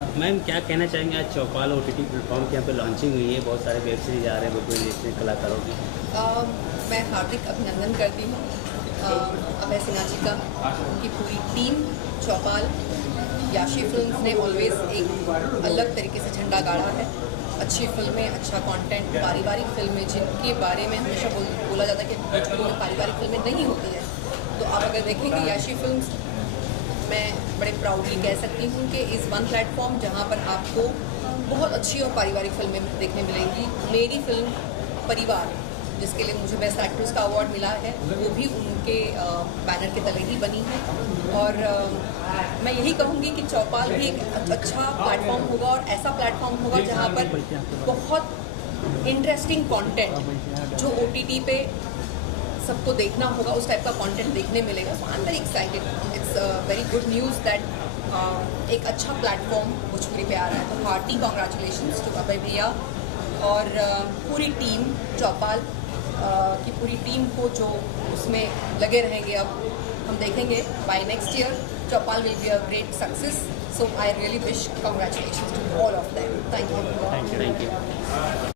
Ma'am क्या कहना चाहेंगे, आज चौपाल ओटीटी प्लेटफॉर्म के यहाँ पे लॉन्चिंग हुई है, बहुत सारे वेब सीरीज आ रहे हैं बिल्कुल देखने कलाकारों की। मैं हार्दिक अभिनंदन करती हूँ अभय सिन्हा जी का, उनकी पूरी टीम चौपाल याशी फिल्म्स ने ऑलवेज एक अलग तरीके से झंडा गाड़ा है। अच्छी फिल्में, अच्छा कंटेंट, पारिवारिक फिल्में जिनके बारे में हमेशा बोला जाता है कि भोजपुरी में पारिवारिक फिल्में नहीं होती है, तो आप अगर देखेंगे याशी फिल्म्स, मैं बड़े प्राउडली कह सकती हूँ कि इज़ वन प्लेटफॉर्म जहाँ पर आपको बहुत अच्छी और पारिवारिक फिल्में देखने मिलेंगी। मेरी फिल्म परिवार, जिसके लिए मुझे बेस्ट एक्ट्रेस का अवार्ड मिला है, वो भी उनके बैनर के तले ही बनी है। और मैं यही कहूँगी कि चौपाल भी एक अच्छा प्लेटफॉर्म होगा और ऐसा प्लेटफॉर्म होगा जहाँ पर बहुत इंटरेस्टिंग कंटेंट जो OTT पे सबको देखना होगा, उस टाइप का कंटेंट देखने मिलेगा। So I am very excited, it's very good news that एक अच्छा प्लेटफॉर्म भोजपुरी पे आ रहा है। तो हार्टी कॉन्ग्रेचुलेशंस टू अभय भैया और पूरी टीम चौपाल की पूरी टीम को जो उसमें लगे रहेंगे। अब हम देखेंगे by next year Chaupal will be a great success. So I really wish congratulations to all of them. Thank you. Thank you.